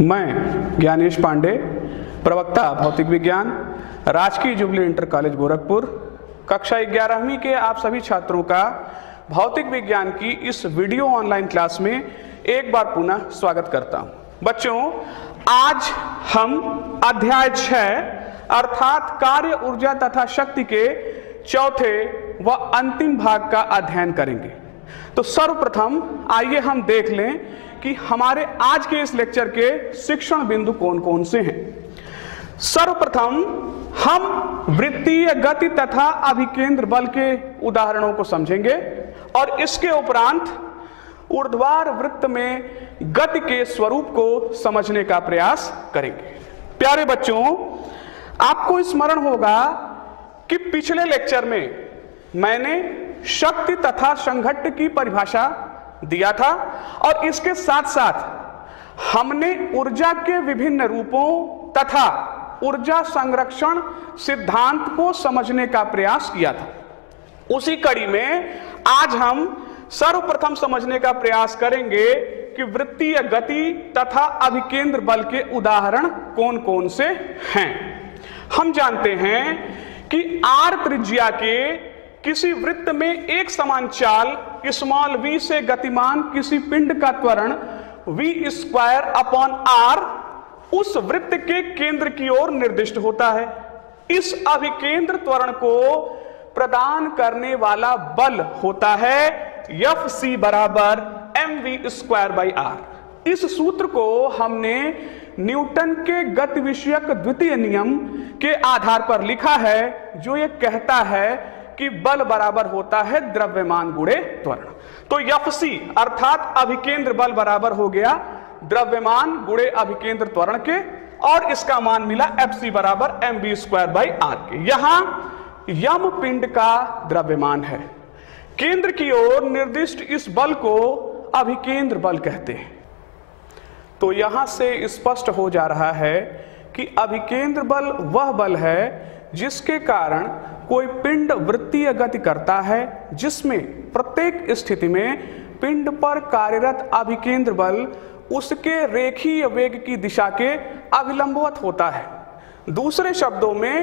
मैं ज्ञानेश पांडे, प्रवक्ता भौतिक विज्ञान, राजकीय जुबली इंटर कॉलेज गोरखपुर, कक्षा 11वीं के आप सभी छात्रों का भौतिक विज्ञान की इस वीडियो ऑनलाइन क्लास में एक बार पुनः स्वागत करता हूं। बच्चों, आज हम अध्याय 6 अर्थात कार्य, ऊर्जा तथा शक्ति के चौथे व अंतिम भाग का अध्ययन करेंगे। तो सर्वप्रथम आइए हम देख लें कि हमारे आज के इस लेक्चर के शिक्षण बिंदु कौन कौन से हैं। सर्वप्रथम हम वृत्तीय गति तथा अभिकेंद्र बल के उदाहरणों को समझेंगे और इसके उपरांत ऊर्ध्वाधर वृत्त में गति के स्वरूप को समझने का प्रयास करेंगे। प्यारे बच्चों, आपको स्मरण होगा कि पिछले लेक्चर में मैंने शक्ति तथा संघट्ट की परिभाषा दिया था और इसके साथ साथ हमने ऊर्जा के विभिन्न रूपों तथा ऊर्जा संरक्षण सिद्धांत को समझने का प्रयास किया था। उसी कड़ी में आज हम सर्वप्रथम समझने का प्रयास करेंगे कि वृत्तीय गति तथा अभिकेंद्र बल के उदाहरण कौन कौन से हैं। हम जानते हैं कि r त्रिज्या के किसी वृत्त में एक समान चाल स्मॉल v से गतिमान किसी पिंड का त्वरण v²/r उस वृत्त के केंद्र की ओर निर्दिष्ट होता है। इस अभिकेंद्र त्वरण को प्रदान करने वाला बल होता है Fc = mv²/r। इस सूत्र को हमने न्यूटन के गति विषयक द्वितीय नियम के आधार पर लिखा है, जो ये कहता है कि बल बराबर होता है द्रव्यमान गुणे त्वरण। तो Fc अर्थात अभिकेंद्र बल बराबर हो गया द्रव्यमान गुणे अभिकेंद्र त्वरण के, और इसका मान मिला Fc = mv²/r के। यहां यम पिंड का द्रव्यमान है। केंद्र की ओर निर्दिष्ट इस बल को अभिकेंद्र बल कहते हैं। तो यहां से स्पष्ट हो जा रहा है कि अभिकेंद्र बल वह बल है जिसके कारण कोई पिंड वृत्तीय गति करता है, जिसमें प्रत्येक स्थिति में पिंड पर कार्यरत अभिकेंद्र बल उसके रेखीय वेग की दिशा के अभिलंबवत होता है। दूसरे शब्दों में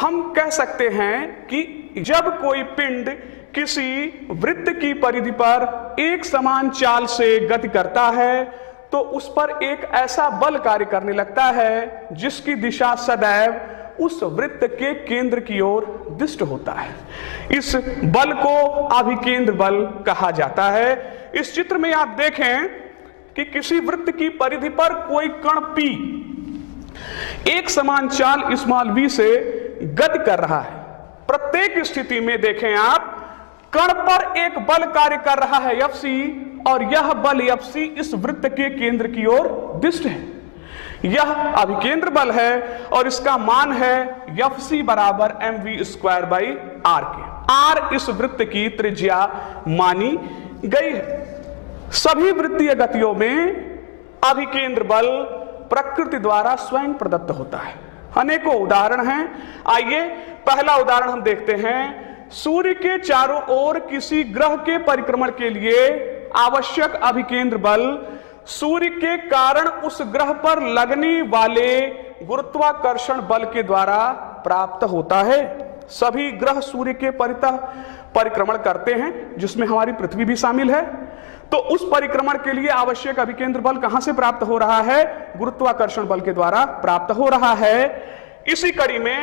हम कह सकते हैं कि जब कोई पिंड किसी वृत्त की परिधि पर एक समान चाल से गति करता है तो उस पर एक ऐसा बल कार्य करने लगता है जिसकी दिशा सदैव उस वृत्त के केंद्र की ओर दिष्ट होता है। इस बल को अभिकेंद्र बल कहा जाता है। इस चित्र में आप देखें कि किसी वृत्त की परिधि पर कोई कण P एक समान चाल v से गति कर रहा है। प्रत्येक स्थिति में देखें आप, कण पर एक बल कार्य कर रहा है Fc, और यह बल Fc इस वृत्त के केंद्र की ओर दिष्ट है। यह अभिकेंद्र बल है और इसका मान है Fc = mv²/r के। r इस वृत्त की त्रिज्या मानी गई है। सभी वृत्तीय गतियों में अभिकेंद्र बल प्रकृति द्वारा स्वयं प्रदत्त होता है। अनेकों उदाहरण हैं। आइए पहला उदाहरण हम देखते हैं। सूर्य के चारों ओर किसी ग्रह के परिक्रमण के लिए आवश्यक अभिकेंद्र बल सूर्य के कारण उस ग्रह पर लगने वाले गुरुत्वाकर्षण बल के द्वारा प्राप्त होता है। सभी ग्रह सूर्य के परितः परिक्रमण करते हैं, जिसमें हमारी पृथ्वी भी शामिल है। तो उस परिक्रमण के लिए आवश्यक अभिकेंद्र बल कहां से प्राप्त हो रहा है? गुरुत्वाकर्षण बल के द्वारा प्राप्त हो रहा है। इसी कड़ी में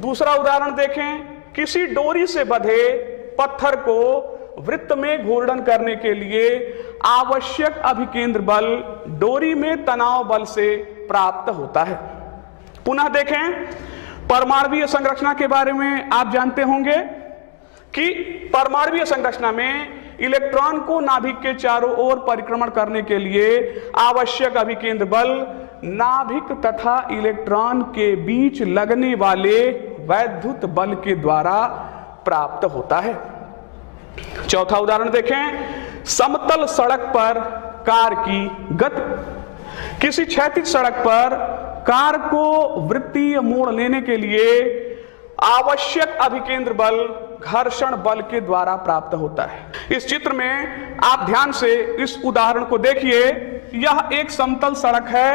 दूसरा उदाहरण देखें। किसी डोरी से बंधे पत्थर को वृत्त में घूर्णन करने के लिए आवश्यक अभिकेंद्र बल डोरी में तनाव बल से प्राप्त होता है। पुनः देखें, परमाणुीय संरचना के बारे में आप जानते होंगे कि परमाणुीय संरचना में इलेक्ट्रॉन को नाभिक के चारों ओर परिक्रमण करने के लिए आवश्यक अभिकेंद्र बल नाभिक तथा इलेक्ट्रॉन के बीच लगने वाले वैद्युत बल के द्वारा प्राप्त होता है। चौथा उदाहरण देखें। समतल सड़क पर कार की गति। किसी क्षैतिज सड़क पर कार को वृत्तीय मोड़ लेने के लिए आवश्यक अभिकेंद्र बल घर्षण बल के द्वारा प्राप्त होता है। इस चित्र में आप ध्यान से इस उदाहरण को देखिए। यह एक समतल सड़क है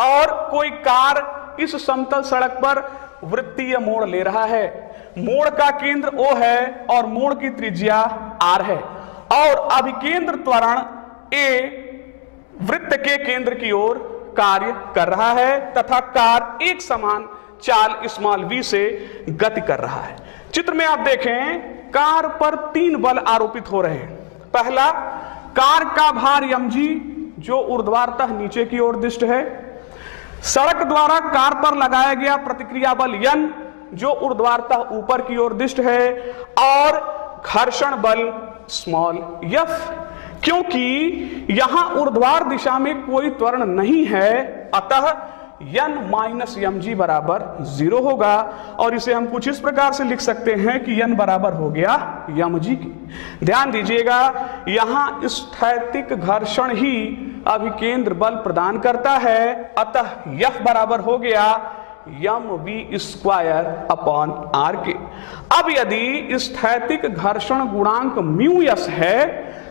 और कोई कार इस समतल सड़क पर वृत्तीय मोड़ ले रहा है। मोड़ का केंद्र O है और मोड़ की त्रिज्या R है और अभिकेंद्र त्वरण A वृत्त के केंद्र की ओर कार्य कर रहा है तथा कार एक समान चाल स्मॉल v से गति कर रहा है। चित्र में आप देखें, कार पर 3 बल आरोपित हो रहे हैं। पहला, कार का भार mg जो ऊर्ध्वाधर नीचे की ओर दिष्ट है। सड़क द्वारा कार पर लगाया गया प्रतिक्रिया बल N जो ऊर्ध्वाधर ऊपर की ओर दिष्ट है और घर्षण बल स्मॉल f, क्योंकि यहां ऊर्ध्वाधर दिशा में कोई त्वरण नहीं है, अतः N माइनस mg बराबर 0 होगा और इसे हम कुछ इस प्रकार से लिख सकते हैं कि N बराबर हो गया mg की। ध्यान दीजिएगा, यहां स्थैतिक घर्षण ही अभिकेंद्र बल प्रदान करता है, अतः F बराबर हो गया mv स्क्वायर अपॉन r के। अब यदि स्थैतिक घर्षण गुणांक μs है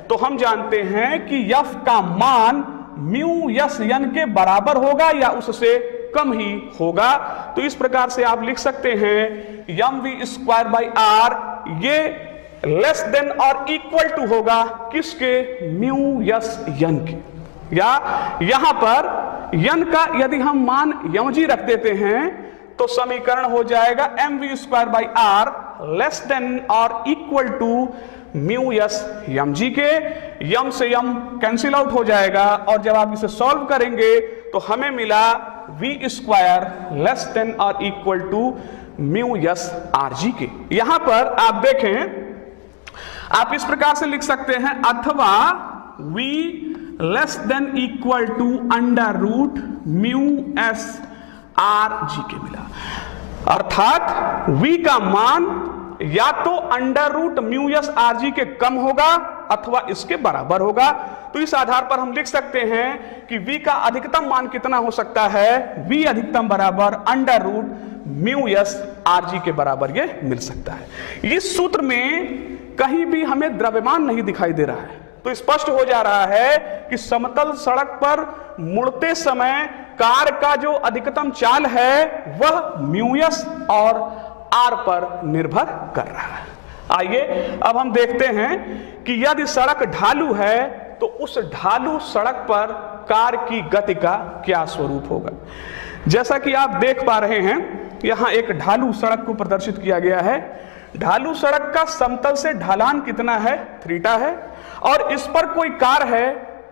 तो हम जानते हैं कि F का मान μs n के बराबर होगा या उससे कम ही होगा। तो इस प्रकार से आप लिख सकते हैं mv स्क्वायर बाई r, ये लेस देन और इक्वल टू होगा किसके, μs n के। या यहां पर n का यदि हम मान mg रख देते हैं तो समीकरण हो जाएगा mv square by r less than और इक्वल टू μs mg के। m से m कैंसिल आउट हो जाएगा और जब आप इसे सॉल्व करेंगे तो हमें मिला v स्क्वायर लेस देन और इक्वल टू μs rg के। यहां पर आप देखें, आप इस प्रकार से लिख सकते हैं, अथवा v less than equal to under root μs rg के मिला, अर्थात v का मान या तो अंडर रूट μs rg के कम होगा अथवा इसके बराबर होगा। तो इस आधार पर हम लिख सकते हैं कि v का अधिकतम मान कितना हो सकता है, v अधिकतम बराबर अंडर रूट μs rg के बराबर ये मिल सकता है। इस सूत्र में कहीं भी हमें द्रव्यमान नहीं दिखाई दे रहा है, तो स्पष्ट हो जा रहा है कि समतल सड़क पर मुड़ते समय कार का जो अधिकतम चाल है वह μs और r पर निर्भर कर रहा है। आइए अब हम देखते हैं कि यदि सड़क ढालू है तो उस ढालू सड़क पर कार की गति का क्या स्वरूप होगा। जैसा कि आप देख पा रहे हैं, यहां एक ढालू सड़क को प्रदर्शित किया गया है। ढालू सड़क का समतल से ढलान कितना है, थीटा है, और इस पर कोई कार है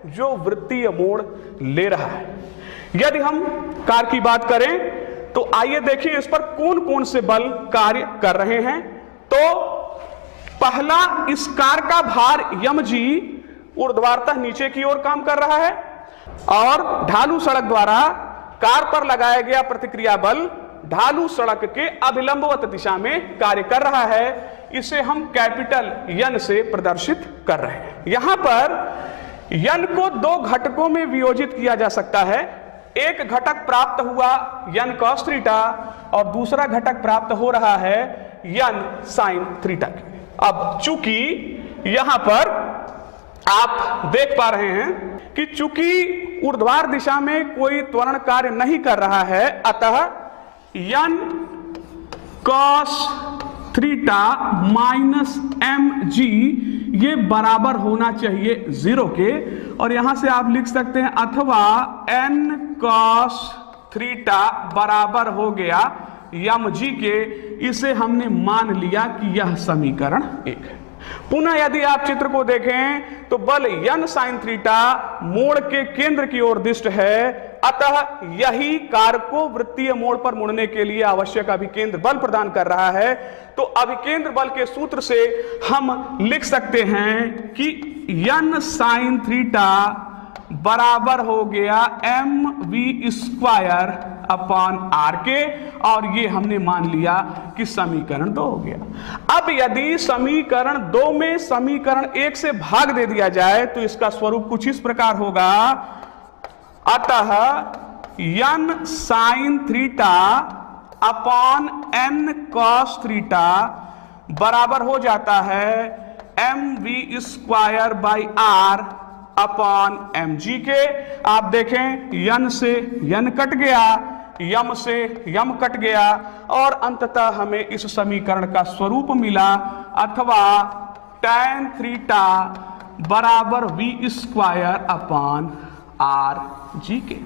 जो वृत्तीय मोड़ ले रहा है। यदि हम कार की बात करें तो आइए देखिए इस पर कौन कौन से बल कार्य कर रहे हैं। तो पहला, इस कार का भार mg ऊर्ध्वाधर नीचे की ओर काम कर रहा है और ढालू सड़क द्वारा कार पर लगाया गया प्रतिक्रिया बल ढालू सड़क के अभिलंबवत दिशा में कार्य कर रहा है। इसे हम कैपिटल N से प्रदर्शित कर रहे हैं। यहां पर N को 2 घटकों में वियोजित किया जा सकता है। एक घटक प्राप्त हुआ N cos थीटा और दूसरा घटक प्राप्त हो रहा है N sin थीटा। अब चूंकि यहां पर आप देख पा रहे हैं कि चूंकि ऊर्ध्वाधर दिशा में कोई त्वरण कार्य नहीं कर रहा है, अतः N cos theta minus mg ये बराबर होना चाहिए 0 के, और यहां से आप लिख सकते हैं अथवा n cos थीटा बराबर हो गया mg के। इसे हमने मान लिया कि यह समीकरण 1 है। पुनः यदि आप चित्र को देखें तो बल n sin थीटा मोड़ के केंद्र की ओर दिष्ट है, अतः यही कार को वृत्तीय मोड़ पर मुड़ने के लिए आवश्यक अभिकेंद्र बल प्रदान कर रहा है। तो अभिकेंद्र बल के सूत्र से हम लिख सकते हैं कि n sin थीटा बराबर हो गया mv स्क्वायर अपॉन r के, और ये हमने मान लिया कि समीकरण 2 हो गया। अब यदि समीकरण 2 में समीकरण 1 से भाग दे दिया जाए तो इसका स्वरूप कुछ इस प्रकार होगा, अतः n sin theta upon n cos theta बराबर हो जाता है mv square by r upon mg के। आप देखें यन से यन कट गया, यम से यम कट गया और अंततः हमें इस समीकरण का स्वरूप मिला, अथवा tan थीटा बराबर v square upon are G के।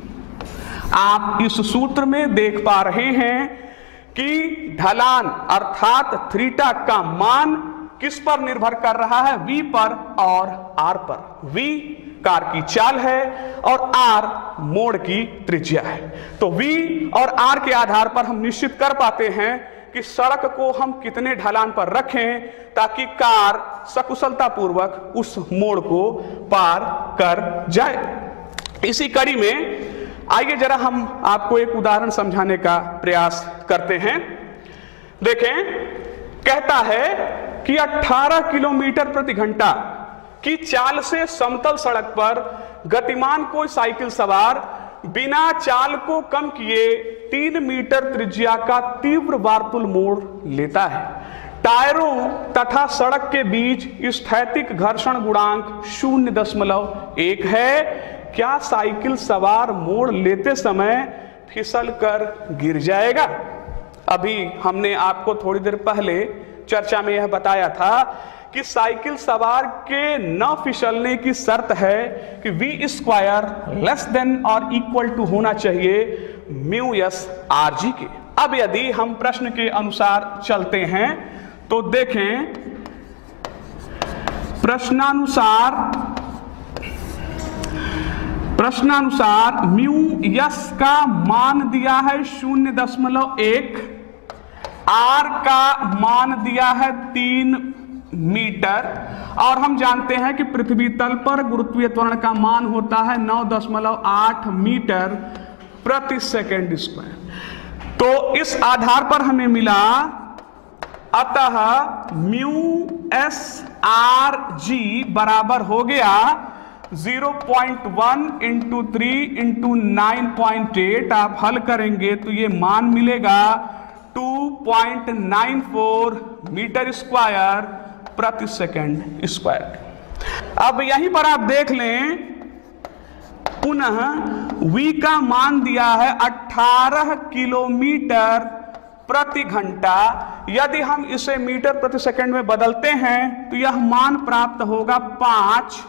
आप इस सूत्र में देख पा रहे हैं कि ढलान अर्थात थीटा का मान किस पर निर्भर कर रहा है, v पर और r पर। v कार की चाल है और r मोड़ की त्रिज्या है। तो v और r के आधार पर हम निश्चित कर पाते हैं कि सड़क को हम कितने ढलान पर रखें ताकि कार सकुशलता पूर्वक उस मोड़ को पार कर जाए। इसी कड़ी में आइए जरा हम आपको एक उदाहरण समझाने का प्रयास करते हैं। देखें, कहता है कि 18 किलोमीटर प्रति घंटा की चाल से समतल सड़क पर गतिमान कोई साइकिल सवार बिना चाल को कम किए 3 मीटर त्रिज्या का तीव्र वार्तुल मोड़ लेता है। टायरों तथा सड़क के बीच स्थैतिक घर्षण गुणांक 0.1 है। क्या साइकिल सवार मोड़ लेते समय फिसल कर गिर जाएगा? अभी हमने आपको थोड़ी देर पहले चर्चा में यह बताया था कि साइकिल सवार के न फिसलने की शर्त है कि v स्क्वायर लेस देन और इक्वल टू होना चाहिए म्यू एस आर जी के। अब यदि हम प्रश्न के अनुसार चलते हैं तो देखें, प्रश्नानुसार म्यू यस का मान दिया है 0.1, आर का मान दिया है 3 मीटर और हम जानते हैं कि पृथ्वी तल पर गुरुत्वीय त्वरण का मान होता है 9.8 मीटर प्रति सेकंड स्क्वायर। तो इस आधार पर हमें मिला, अतः म्यू एस आर जी बराबर हो गया 0.1 इंटू 3 इंटू 9.8। आप हल करेंगे तो ये मान मिलेगा 2.94 मीटर स्क्वायर प्रति सेकंड स्क्वायर। अब यहीं पर आप देख लें, पुनः v का मान दिया है 18 किलोमीटर प्रति घंटा। यदि हम इसे मीटर प्रति सेकंड में बदलते हैं तो यह मान प्राप्त होगा 5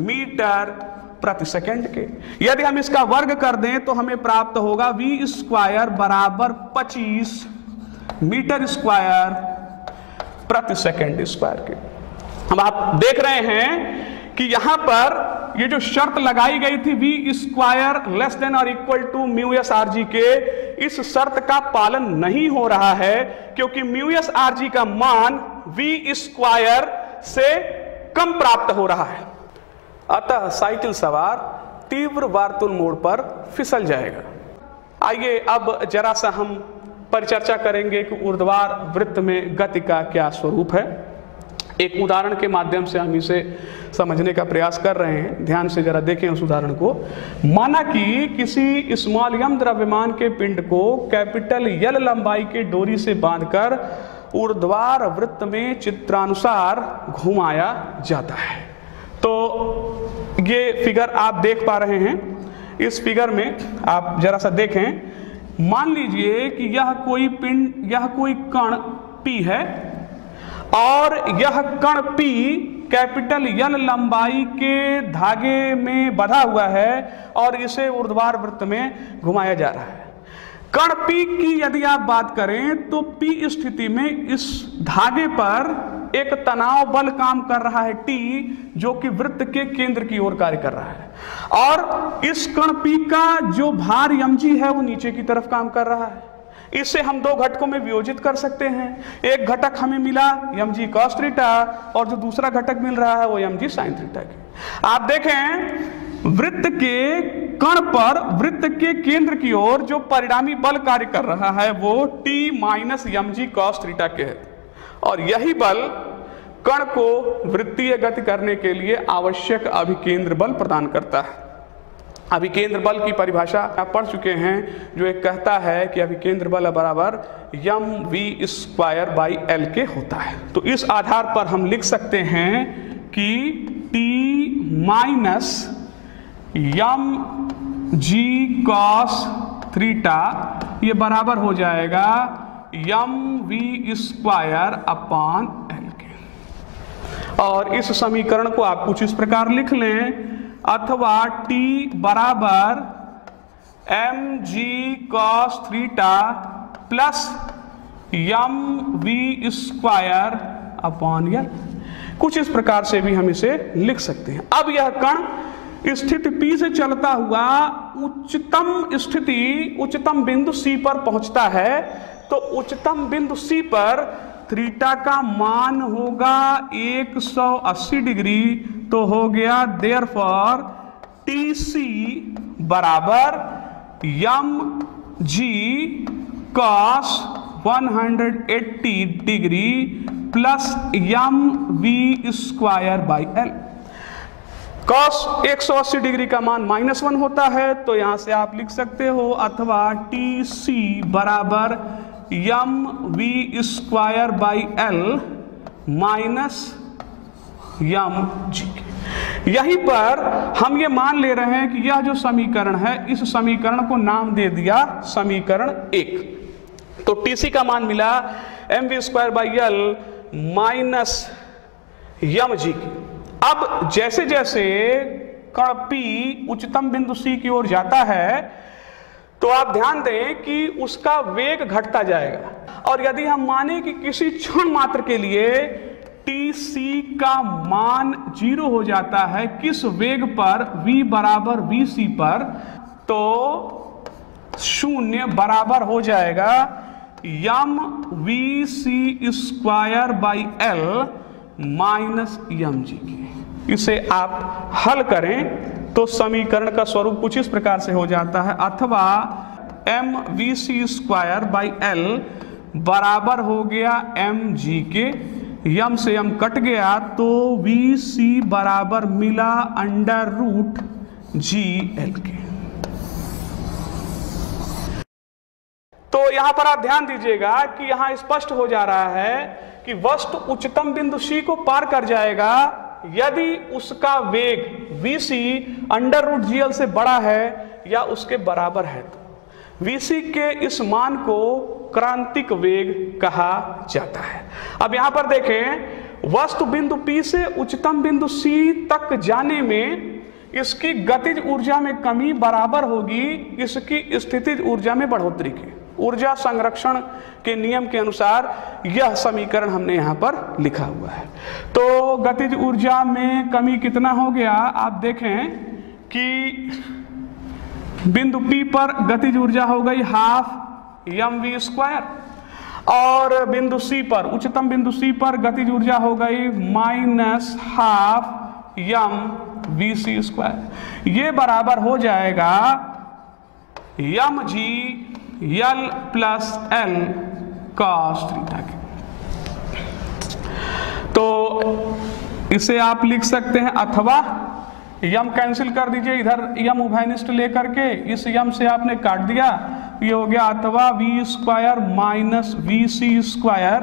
मीटर प्रति सेकंड के। यदि हम इसका वर्ग कर दें तो हमें प्राप्त होगा v स्क्वायर बराबर 25 मीटर स्क्वायर प्रति सेकंड स्क्वायर के। अब आप देख रहे हैं कि यहां पर ये जो शर्त लगाई गई थी v स्क्वायर लेस देन और equal to mu S R G के, इस शर्त का पालन नहीं हो रहा है क्योंकि म्यू एस आर जी का मान v स्क्वायर से कम प्राप्त हो रहा है। अतः साइकिल सवार तीव्र वार्तुल मोड़ पर फिसल जाएगा। आइए अब जरा सा हम परिचर्चा करेंगे कि ऊर्ध्वाधर वृत्त में गति का क्या स्वरूप है। एक उदाहरण के माध्यम से हम इसे समझने का प्रयास कर रहे हैं। ध्यान से जरा देखें उस उदाहरण को। माना कि किसी स्मॉल यम द्रव्यमान के पिंड को कैपिटल यल लंबाई के डोरी से बांधकर ऊर्ध्वाधर वृत्त में चित्रानुसार घुमाया जाता है। तो ये फिगर आप देख पा रहे हैं। इस फिगर में आप जरा सा देखें, मान लीजिए कि यह कोई पिंड, यह कोई कण P है और यह कण P कैपिटल यल लंबाई के धागे में बंधा हुआ है और इसे ऊर्ध्वाधर वृत्त में घुमाया जा रहा है। कण P की यदि आप बात करें तो P स्थिति में इस धागे पर एक तनाव बल काम कर रहा है T, जो कि वृत्त के केंद्र की ओर कार्य कर रहा है, और इस कण P का जो भार mg है वो नीचे की तरफ काम कर रहा है। इसे हम दो घटकों में वियोजित कर सकते हैं। एक घटक हमें मिला mg cos थीटा और जो दूसरा घटक मिल रहा है वो mg sin थीटा के। आप देखें, वृत्त के कण पर वृत्त के केंद्र की ओर जो परिणामी बल कार्य कर रहा है वो T minus mg cos theta के है, और यही बल कण को वृत्तीय गति करने के लिए आवश्यक अभिकेंद्र बल प्रदान करता है। अभिकेंद्र बल की परिभाषा आप पढ़ चुके हैं, जो एक कहता है कि अभिकेंद्र बल बराबर mv स्क्वायर बाई l के होता है। तो इस आधार पर हम लिख सकते हैं कि T minus M G cos theta ये बराबर हो जाएगा M V square upon L के। और इस समीकरण को आप कुछ इस प्रकार लिख लें, अथवा टी बराबर M G cos theta plus M V square upon L, कुछ इस प्रकार से भी हम इसे लिख सकते हैं। अब यह कण स्थिति P से चलता हुआ उच्चतम स्थिति उच्चतम बिंदु C पर पहुंचता है, तो उच्चतम बिंदु C पर थीटा का मान होगा 180 डिग्री। तो हो गया देयरफॉर TC बराबर M G cos 180 degree plus M V square by L. Cos 180 degree का मान -1 होता है, तो यहां से आप लिख सकते हो अथवा टी सी बराबर M V square by L minus M G. यहीं पर हम ये मान ले रहे हैं कि यह जो समीकरण है, इस समीकरण को नाम दे दिया समीकरण 1। तो टीसी का मान मिला M V square by L minus M G. अब जैसे जैसे कण P उच्चतम बिंदु C की ओर जाता है, तो आप ध्यान दें कि उसका वेग घटता जाएगा। और यदि हम माने कि किसी क्षण मात्र के लिए TC का मान 0 हो जाता है, किस वेग पर, V बराबर VC पर, तो 0 बराबर हो जाएगा M V C square by L minus M G की। इसे आप हल करें तो समीकरण का स्वरूप कुछ इस प्रकार से हो जाता है, अथवा M V C square by L बराबर हो गया एम जी के, यम से यम कट गया तो वी सी बराबर मिला अंडर रूट जी एल के। तो यहां पर आप ध्यान दीजिएगा कि यहां स्पष्ट हो जा रहा है कि वस्तु उच्चतम बिंदु C को पार कर जाएगा यदि उसका वेग Vc अंडर रूट GL से बड़ा है या उसके बराबर है। तो Vc के इस मान को क्रांतिक वेग कहा जाता है। अब यहां पर देखें, वस्तु बिंदु P से उच्चतम बिंदु C तक जाने में इसकी गतिज ऊर्जा में कमी बराबर होगी इसकी स्थितिज ऊर्जा में बढ़ोतरी के। ऊर्जा संरक्षण के नियम के अनुसार यह समीकरण हमने यहां पर लिखा हुआ है। तो गतिज ऊर्जा में कमी कितना हो गया, आप देखें कि बिंदु P पर गतिज ऊर्जा हो गई हाफ यम वी स्क्वायर, और बिंदु C पर, उच्चतम बिंदु C पर गतिज ऊर्जा हो गई minus half M V C square. ये बराबर हो जाएगा M G L plus L cos theta के। तो इसे आप लिख सकते हैं, अथवा यम कैंसिल कर दीजिए, इधर यम उभयनिष्ठ लेकर के इस यम से आपने काट दिया, ये हो गया अथवा V square minus V C square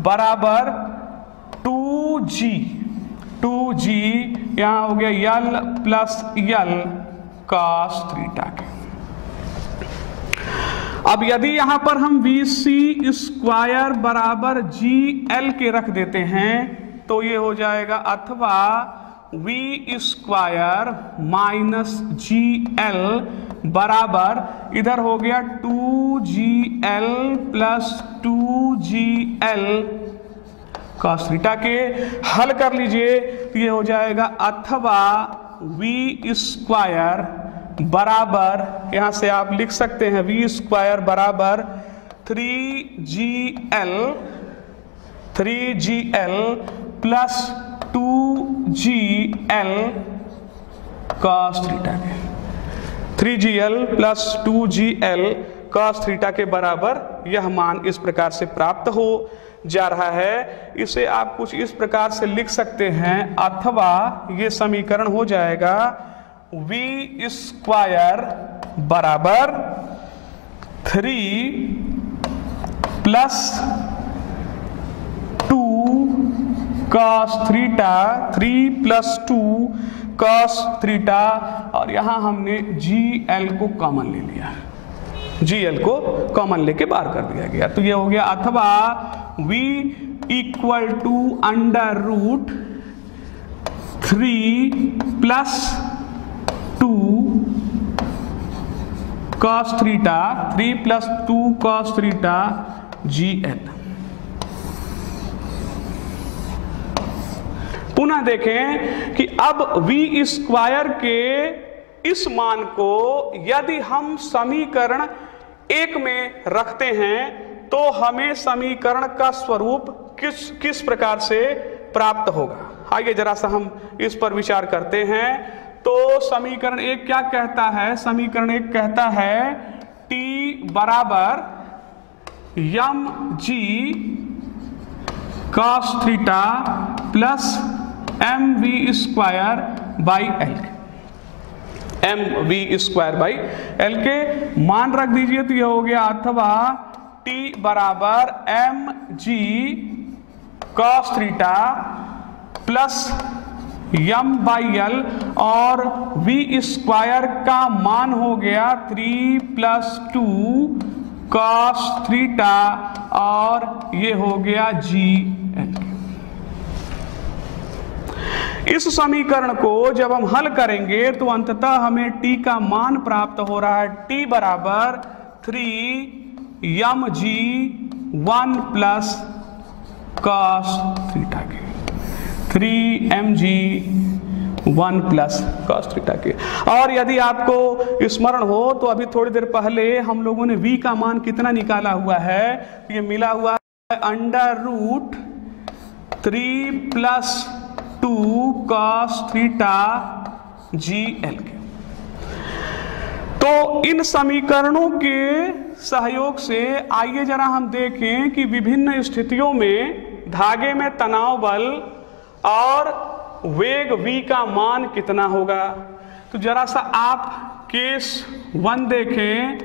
बराबर 2g यहां हो गया L plus L cos theta के। अब यदि यहां पर हम वी सी स्क्वायर बराबर जी एल के रख देते हैं तो ये हो जाएगा अथवा V square minus G L बराबर, इधर हो गया 2gl plus 2gl cos theta के। हल कर लीजिए तो ये हो जाएगा अथवा वी स्क्वायर बराबर, यहां से आप लिख सकते हैं वी स्क्वायर बराबर 3gl plus 2gl cos theta के। 3gl plus 2gl cos theta के बराबर यह मान इस प्रकार से प्राप्त हो जा रहा है। इसे आप कुछ इस प्रकार से लिख सकते हैं, अथवा ये समीकरण हो जाएगा वी स्क्वायर बराबर 3 plus 2 cos theta 3 + 2 cos theta, और यहां हमने GL को कॉमन ले लिया, GL को कॉमन लेके बाहर कर दिया गया। तो ये हो गया, अथवा V = √3 + 2 cos theta 3 + 2 cos theta GL। पुनः देखें कि अब V² के इस मान को यदि हम समीकरण 1 में रखते हैं तो हमें समीकरण का स्वरूप किस प्रकार से प्राप्त होगा। आइए जरा सा हम इस पर विचार करते हैं। तो समीकरण 1 क्या कहता है? समीकरण 1 कहता है T = mg cos theta plus mv²/L, mv²/L के मान रख दीजिए। तो यह हो गया, अथवा T = mg cos theta plus m/L, और v² का मान हो गया 3 + 2 cos थीटा, और ये हो गया GL। इस समीकरण को जब हम हल करेंगे तो अंततः हमें T का मान प्राप्त हो रहा है, T = 3mg 1 + cos थीटा के, 3mg 1 + cos थीटा के। और यदि आपको स्मरण हो तो अभी थोड़ी देर पहले हम लोगों ने V का मान कितना निकाला हुआ है? ये मिला हुआ है √3 + 2 cos थीटा GL के। तो इन समीकरणों के सहयोग से आइए जरा हम देखें कि विभिन्न स्थितियों में धागे में तनाव बल और वेग V का मान कितना होगा। तो जरा सा आप केस 1 देखें।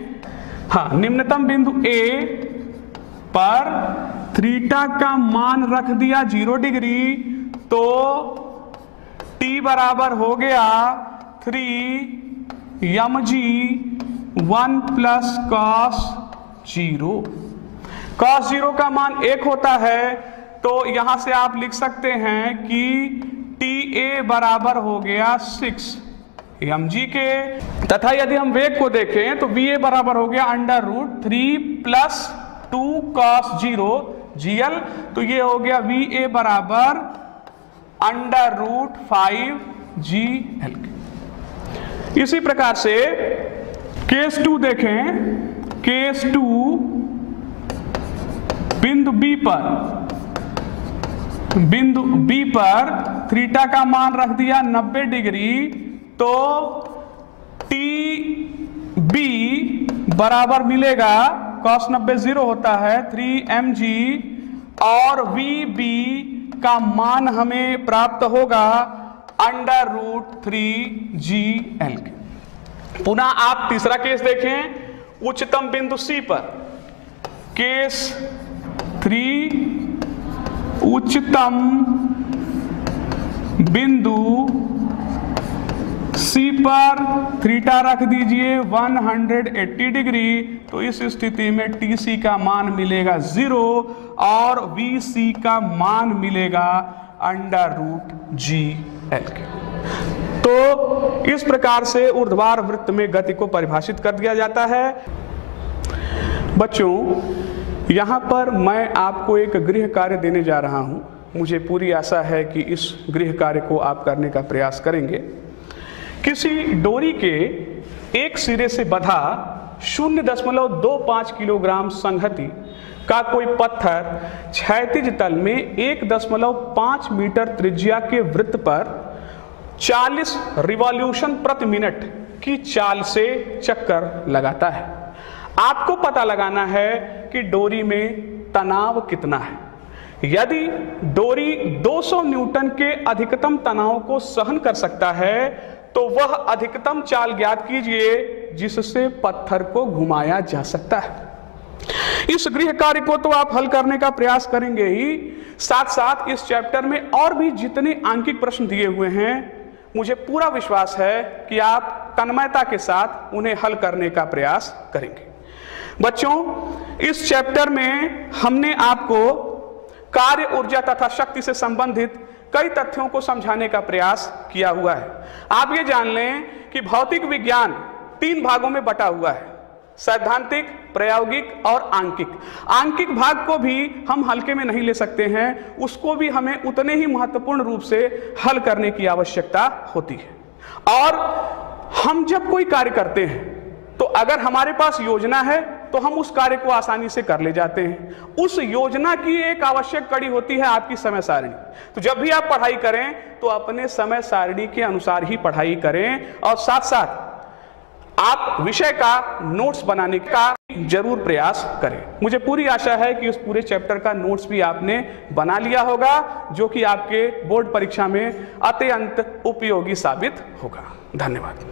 हाँ, निम्नतम बिंदु A पर थीटा का मान रख दिया 0 डिग्री, तो T बराबर हो गया 3mg 1 + cos 0। cos 0 का मान 1 होता है, तो यहां से आप लिख सकते हैं कि TA बराबर हो गया 6mg के। तथा यदि हम वेग को देखें तो VA बराबर हो गया √3 + 2 cos 0 GL। तो ये हो गया VA बराबर √5 GL। इसी प्रकार से केस 2 देखें। केस 2 बिंदु B पर थीटा का मान रख दिया 90 डिग्री, तो TB बराबर मिलेगा, cos 90 0 होता है, 3mg, और VB का मान हमें प्राप्त होगा √3 GL के। पुनः आप तीसरा केस देखें। उच्चतम बिंदु C पर केस 3 उच्चतम बिंदु C पर थीटा रख दीजिए 180 डिग्री। तो इस स्थिति में TC का मान मिलेगा 0 और VC का मान मिलेगा √GL के। तो इस प्रकार से ऊर्ध्वाधर वृत्त में गति को परिभाषित कर दिया जाता है। बच्चों, यहाँ पर मैं आपको एक गृह कार्य देने जा रहा हूँ। मुझे पूरी आशा है कि इस गृह कार्य को आप करने का प्रयास करेंगे। किसी डोरी के एक सिरे से बंधा 0.25 किलोग्राम संहति का कोई पत्थर क्षैतिज तल में 1.5 मीटर त्रिज्या के वृत्त पर 40 रिवॉल्यूशन प्रति मिनट की चाल से चक्कर लगाता है। आपको पता लगाना है कि डोरी में तनाव कितना है। यदि डोरी 200 न्यूटन के अधिकतम तनाव को सहन कर सकता है तो वह अधिकतम चाल ज्ञात कीजिए जिससे पत्थर को घुमाया जा सकता है। इस गृह कार्य को तो आप हल करने का प्रयास करेंगे ही, साथ साथ इस चैप्टर में और भी जितने आंकिक प्रश्न दिए हुए हैं, मुझे पूरा विश्वास है कि आप तन्मयता के साथ उन्हें हल करने का प्रयास करेंगे। बच्चों, इस चैप्टर में हमने आपको कार्य ऊर्जा तथा शक्ति से संबंधित कई तथ्यों को समझाने का प्रयास किया हुआ है। आप ये जान लें कि भौतिक विज्ञान 3 भागों में बटा हुआ है, सैद्धांतिक, प्रायोगिक और आंकिक। आंकिक भाग को भी हम हल्के में नहीं ले सकते हैं, उसको भी हमें उतने ही महत्वपूर्ण रूप से हल करने की आवश्यकता होती है। और हम जब कोई कार्य करते हैं तो अगर हमारे पास योजना है तो हम उस कार्य को आसानी से कर ले जाते हैं। उस योजना की एक आवश्यक कड़ी होती है आपकी समय सारणी। तो जब भी आप पढ़ाई करें तो अपने समय सारणी के अनुसार ही पढ़ाई करें और साथ साथ आप विषय का नोट्स बनाने का जरूर प्रयास करें। मुझे पूरी आशा है कि उस पूरे चैप्टर का नोट्स भी आपने बना लिया होगा, जो कि आपके बोर्ड परीक्षा में अत्यंत उपयोगी साबित होगा। धन्यवाद।